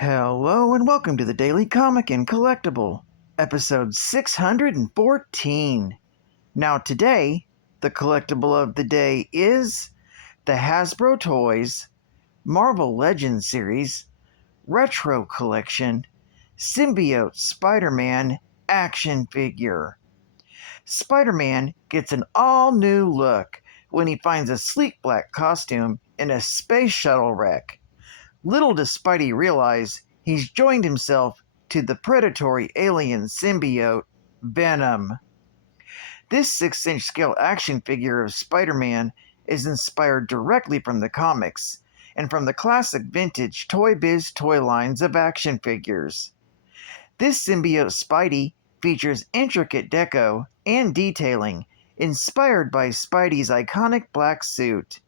Hello and welcome to the Daily Comic and Collectible, episode 614. Now today, the collectible of the day is the Hasbro Toys Marvel Legends series Retro Collection Symbiote Spider-Man action figure. Spider-Man gets an all-new look when he finds a sleek black costume in a space shuttle wreck. Little does Spidey realize he's joined himself to the predatory alien symbiote, Venom. This 6-inch scale action figure of Spider-Man is inspired directly from the comics and from the classic vintage Toy Biz toy lines of action figures. This symbiote Spidey features intricate deco and detailing inspired by Spidey's iconic black suit.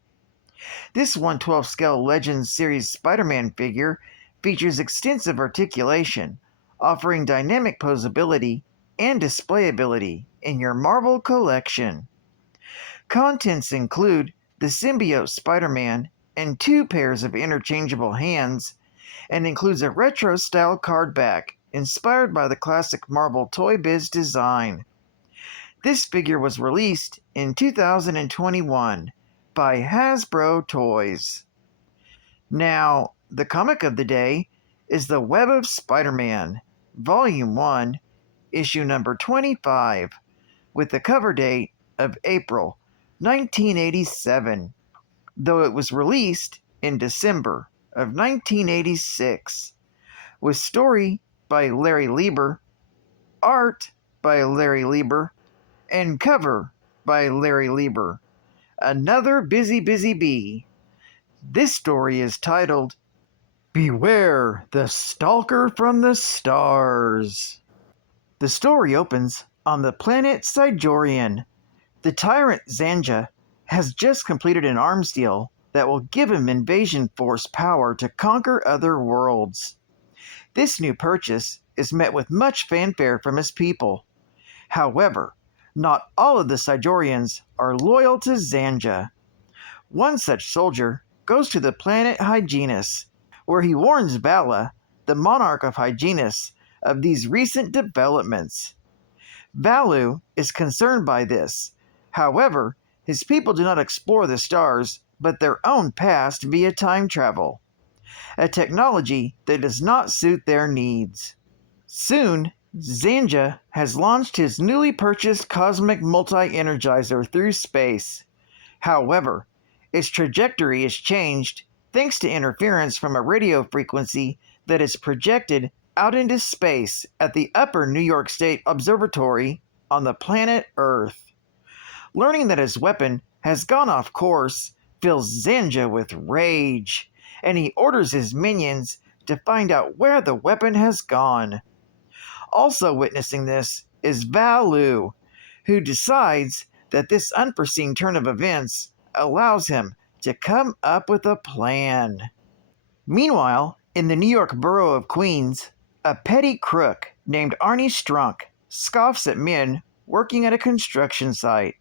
This 1/12 scale Legends series Spider-Man figure features extensive articulation, offering dynamic posability and displayability in your Marvel collection. Contents include the symbiote Spider-Man and 2 pairs of interchangeable hands, and includes a retro-style card back inspired by the classic Marvel Toy Biz design. This figure was released in 2021 by Hasbro Toys. Now, the comic of the day is The Web of Spider-Man, Volume 1, Issue number 25, with the cover date of April 1987, though it was released in December of 1986, with story by Larry Lieber, art by Larry Lieber, and cover by Larry Lieber. Another busy bee. This story is titled, Beware the Stalker from the Stars. The story opens on the planet Sijorian. The tyrant Zanja has just completed an arms deal that will give him invasion force power to conquer other worlds. This new purchase is met with much fanfare from his people. However, not all of the Sijorians are loyal to Zanja. One such soldier goes to the planet Hyginus, where he warns Vala, the monarch of Hyginus, of these recent developments. Valu is concerned by this. However, his people do not explore the stars, but their own past via time travel, a technology that does not suit their needs. Soon, Zanja has launched his newly purchased cosmic multi-energizer through space. However, its trajectory is changed thanks to interference from a radio frequency that is projected out into space at the Upper New York State Observatory on the planet Earth. Learning that his weapon has gone off course fills Zanja with rage, and he orders his minions to find out where the weapon has gone. Also witnessing this is Valu, who decides that this unforeseen turn of events allows him to come up with a plan. Meanwhile, in the New York borough of Queens, a petty crook named Arnie Strunk scoffs at men working at a construction site.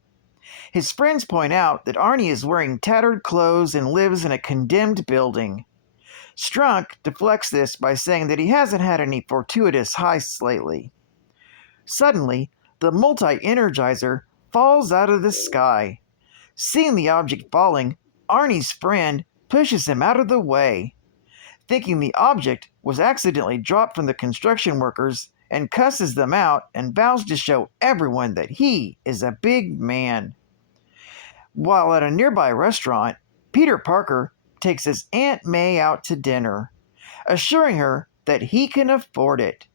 His friends point out that Arnie is wearing tattered clothes and lives in a condemned building. Strunk deflects this by saying that he hasn't had any fortuitous heists lately. Suddenly, the multi-energizer falls out of the sky. Seeing the object falling, Arnie's friend pushes him out of the way. Thinking the object was accidentally dropped from the construction workers, and cusses them out and vows to show everyone that he is a big man. While at a nearby restaurant, Peter Parker takes his Aunt May out to dinner, assuring her that he can afford it.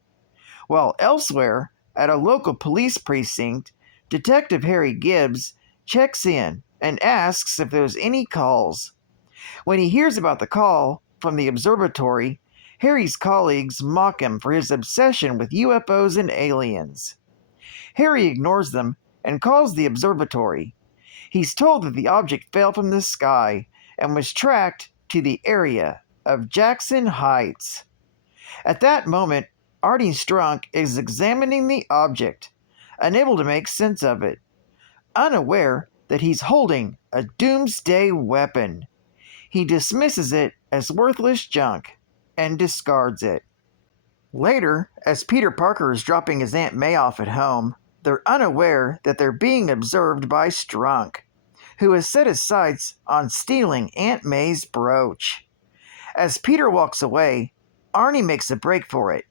While elsewhere, at a local police precinct, Detective Harry Gibbs checks in and asks if there's any calls. When he hears about the call from the observatory, Harry's colleagues mock him for his obsession with UFOs and aliens. Harry ignores them and calls the observatory. He's told that the object fell from the sky and was tracked to the area of Jackson Heights. At that moment, Arnie Strunk is examining the object, unable to make sense of it, unaware that he's holding a doomsday weapon. He dismisses it as worthless junk. and discards it. Later, as Peter Parker is dropping his Aunt May off at home, they're unaware that they're being observed by Strunk, who has set his sights on stealing Aunt May's brooch. As Peter walks away, Arnie makes a break for it.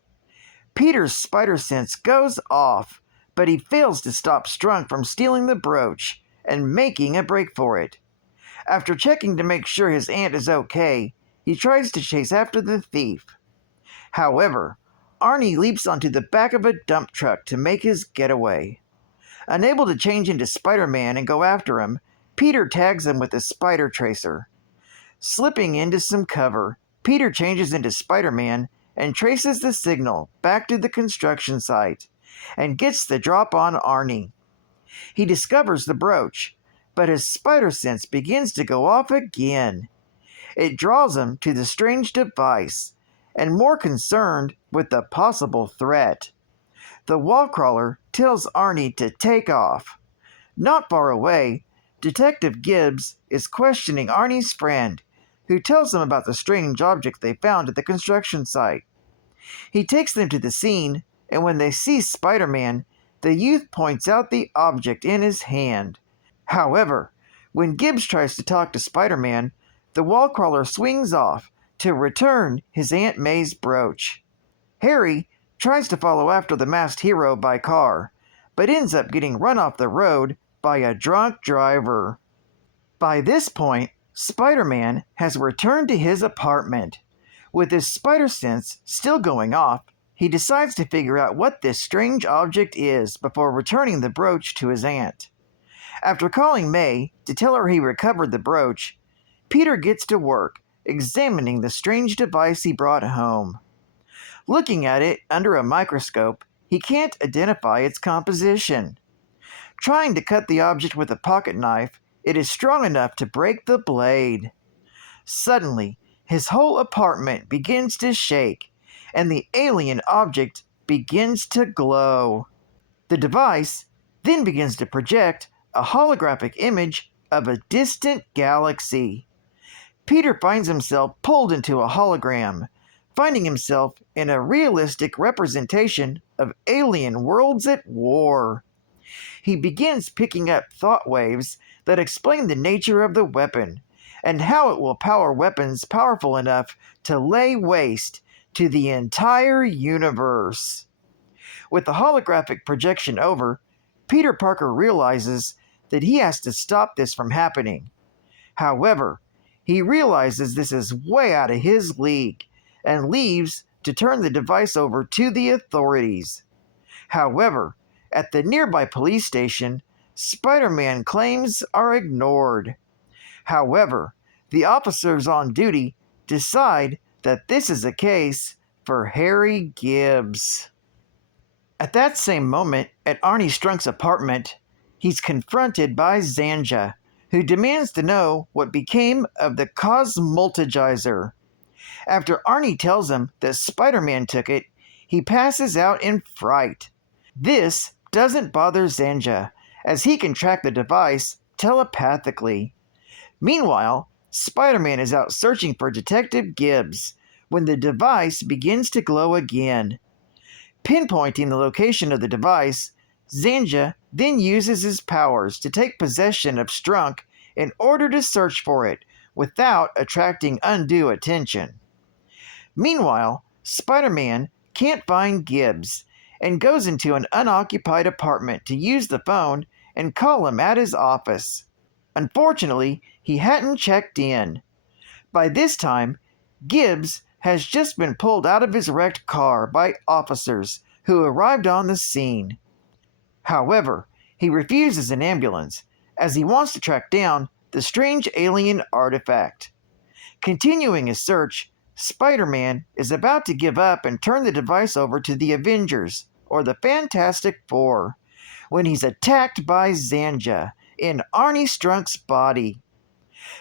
Peter's spider sense goes off, but he fails to stop Strunk from stealing the brooch and making a break for it. After checking to make sure his aunt is okay, he tries to chase after the thief. However, Arnie leaps onto the back of a dump truck to make his getaway. Unable to change into Spider-Man and go after him, Peter tags him with a spider tracer. Slipping into some cover, Peter changes into Spider-Man and traces the signal back to the construction site and gets the drop on Arnie. He discovers the brooch, but his spider sense begins to go off again. It draws him to the strange device, and more concerned with the possible threat. The wall crawler tells Arnie to take off. Not far away, Detective Gibbs is questioning Arnie's friend, who tells him about the strange object they found at the construction site. He takes them to the scene, and when they see Spider-Man, the youth points out the object in his hand. However, when Gibbs tries to talk to Spider-Man, the wall crawler swings off to return his Aunt May's brooch. Harry tries to follow after the masked hero by car, but ends up getting run off the road by a drunk driver. By this point, Spider-Man has returned to his apartment. With his spider sense still going off, he decides to figure out what this strange object is before returning the brooch to his aunt. After calling May to tell her he recovered the brooch, Peter gets to work examining the strange device he brought home. Looking at it under a microscope, he can't identify its composition. Trying to cut the object with a pocket knife, it is strong enough to break the blade. Suddenly, his whole apartment begins to shake, and the alien object begins to glow. The device then begins to project a holographic image of a distant galaxy. Peter finds himself pulled into a hologram, finding himself in a realistic representation of alien worlds at war. He begins picking up thought waves that explain the nature of the weapon and how it will power weapons powerful enough to lay waste to the entire universe. With the holographic projection over, Peter Parker realizes that he has to stop this from happening. However, he realizes this is way out of his league and leaves to turn the device over to the authorities. However, at the nearby police station, Spider-Man claims are ignored. However, the officers on duty decide that this is a case for Harry Gibbs. At that same moment, at Arnie Strunk's apartment, he's confronted by Zanja, who demands to know what became of the Cosmultigizer. After Arnie tells him that Spider-Man took it, he passes out in fright. This doesn't bother Zanja, as he can track the device telepathically. Meanwhile, Spider-Man is out searching for Detective Gibbs when the device begins to glow again. Pinpointing the location of the device, Zanja then uses his powers to take possession of Strunk in order to search for it without attracting undue attention. Meanwhile, Spider-Man can't find Gibbs and goes into an unoccupied apartment to use the phone and call him at his office. Unfortunately, he hadn't checked in. By this time, Gibbs has just been pulled out of his wrecked car by officers who arrived on the scene. However, he refuses an ambulance as he wants to track down the strange alien artifact. Continuing his search, Spider-Man is about to give up and turn the device over to the Avengers, or the Fantastic Four, when he's attacked by Zanja in Arnie Strunk's body.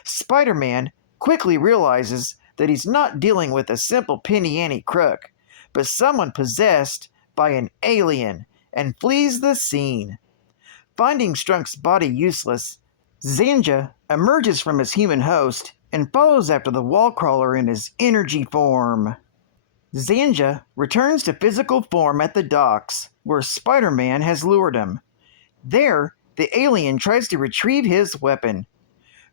Spider-Man quickly realizes that he's not dealing with a simple penny-ante crook, but someone possessed by an alien, and flees the scene. Finding Strunk's body useless, Zanja emerges from his human host and follows after the wall crawler in his energy form. Zanja returns to physical form at the docks, where Spider-Man has lured him. There, the alien tries to retrieve his weapon.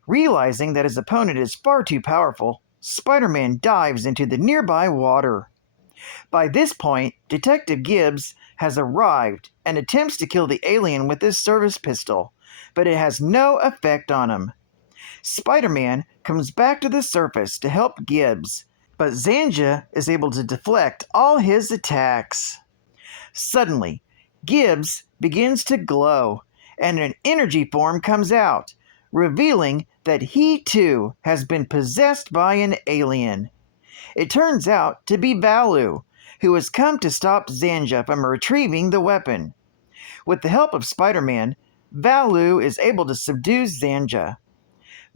Realizing that his opponent is far too powerful, Spider-Man dives into the nearby water. By this point, Detective Gibbs has arrived and attempts to kill the alien with his service pistol, but it has no effect on him. Spider-Man comes back to the surface to help Gibbs, but Zanja is able to deflect all his attacks. Suddenly, Gibbs begins to glow, and an energy form comes out, revealing that he too has been possessed by an alien. It turns out to be Valu, who has come to stop Zanja from retrieving the weapon. With the help of Spider-Man, Valu is able to subdue Zanja.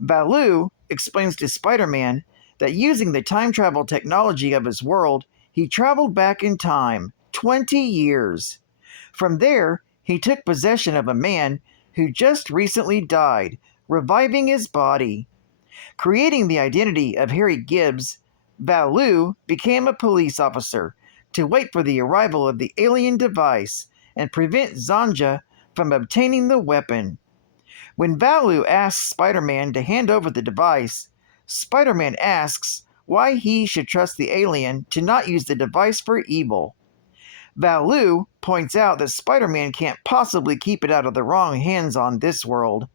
Valu explains to Spider-Man that using the time travel technology of his world, he traveled back in time 20 years. From there, he took possession of a man who just recently died, reviving his body. Creating the identity of Harry Gibbs, Valu became a police officer to wait for the arrival of the alien device and prevent Zanja from obtaining the weapon. When Valu asks Spider-Man to hand over the device, Spider-Man asks why he should trust the alien to not use the device for evil. Valu points out that Spider-Man can't possibly keep it out of the wrong hands on this world.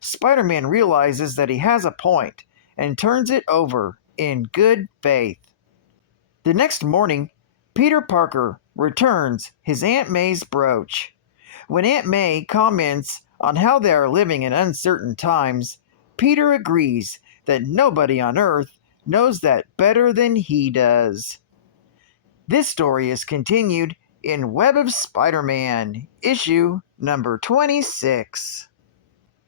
Spider-Man realizes that he has a point and turns it over in good faith. The next morning, Peter Parker returns his Aunt May's brooch. When Aunt May comments on how they are living in uncertain times, Peter agrees that nobody on Earth knows that better than he does. This story is continued in Web of Spider-Man, issue number 26.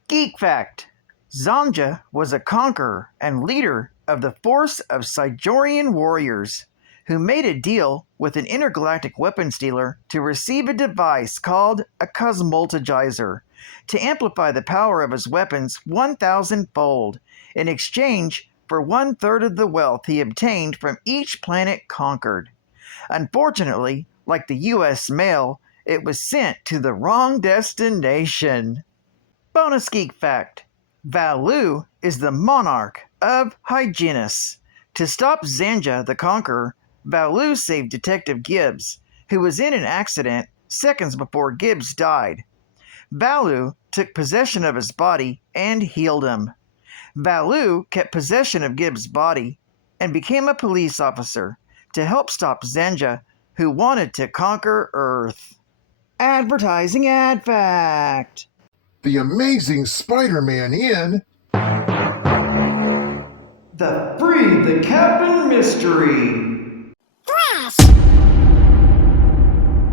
Geek Fact: Zanja was a conqueror and leader of the force of Sigorian warriors who made a deal with an intergalactic weapons dealer to receive a device called a cosmultigizer to amplify the power of his weapons 1,000-fold in exchange for 1/3 of the wealth he obtained from each planet conquered. Unfortunately, like the U.S. mail, it was sent to the wrong destination. Bonus Geek Fact: Valu is the monarch of Hyginus. To stop Zanja the Conqueror, Valu saved Detective Gibbs, who was in an accident seconds before Gibbs died. Valu took possession of his body and healed him. Valu kept possession of Gibbs' body and became a police officer to help stop Zanja, who wanted to conquer Earth. Advertising Ad Fact: The Amazing Spider-Man in The Free the Captain Mystery.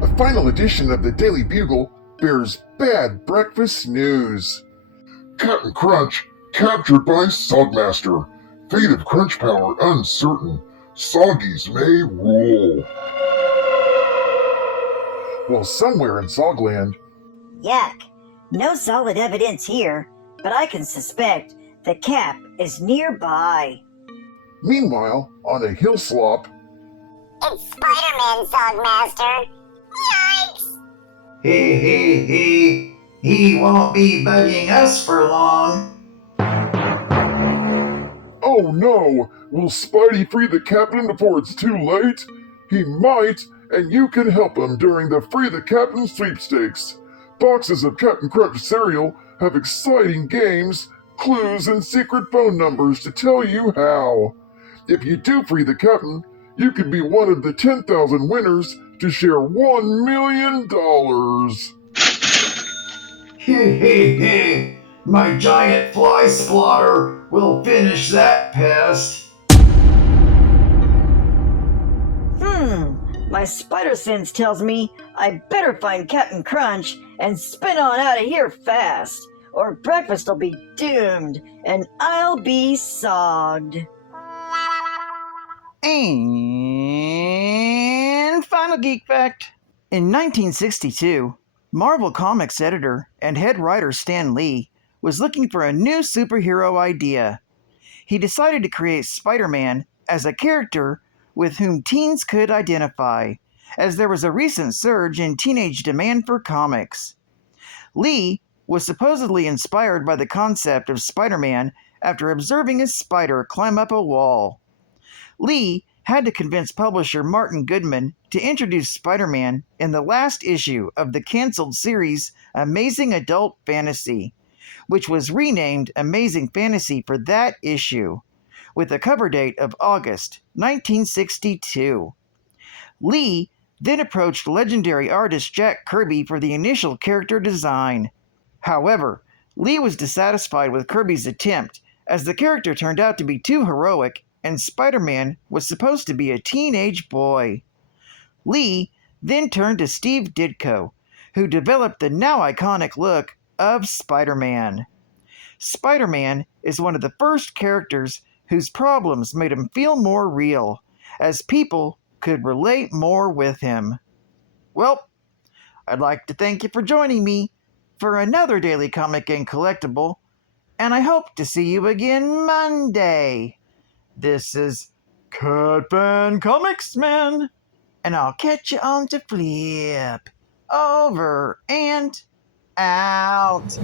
a final edition of the Daily Bugle bears bad breakfast news. Captain Crunch captured by Sogmaster. Fate of Crunch Power uncertain. Soggies may rule. Well, somewhere in Sogland, Yuck. No solid evidence here, but I can suspect the Cap is nearby. meanwhile, on a hill slop, It's Spider-Man, Sogmaster. Yikes! He won't be bugging us for long. oh no! Will Spidey free the Captain before it's too late? He might, and you can help him during the Free the Captain sweepstakes. Boxes of Captain Crunch cereal have exciting games, clues, and secret phone numbers to tell you how. If you do free the Captain, you could be one of the 10,000 winners to share $1 million. My giant fly splatter will finish that pest. My spider sense tells me I better find Captain Crunch and spin on out of here fast, or breakfast will be doomed and I'll be sogged. And final Geek Fact: in 1962, Marvel Comics editor and head writer Stan Lee was looking for a new superhero idea. He decided to create Spider-Man as a character with whom teens could identify, as there was a recent surge in teenage demand for comics. Lee was supposedly inspired by the concept of Spider-Man after observing a spider climb up a wall. Lee had to convince publisher Martin Goodman to introduce Spider-Man in the last issue of the canceled series Amazing Adult Fantasy, which was renamed Amazing Fantasy for that issue, with a cover date of August 1962. Lee then approached legendary artist Jack Kirby for the initial character design. However, Lee was dissatisfied with Kirby's attempt, as the character turned out to be too heroic and Spider-Man was supposed to be a teenage boy. Lee then turned to Steve Ditko, who developed the now iconic look of Spider-Man. Spider-Man is one of the first characters whose problems made him feel more real, as people could relate more with him. Well, I'd like to thank you for joining me for another Daily Comic and Collectible, and I hope to see you again Monday. This is Cat Fan Comics Man, and I'll catch you on the flip. Over and out.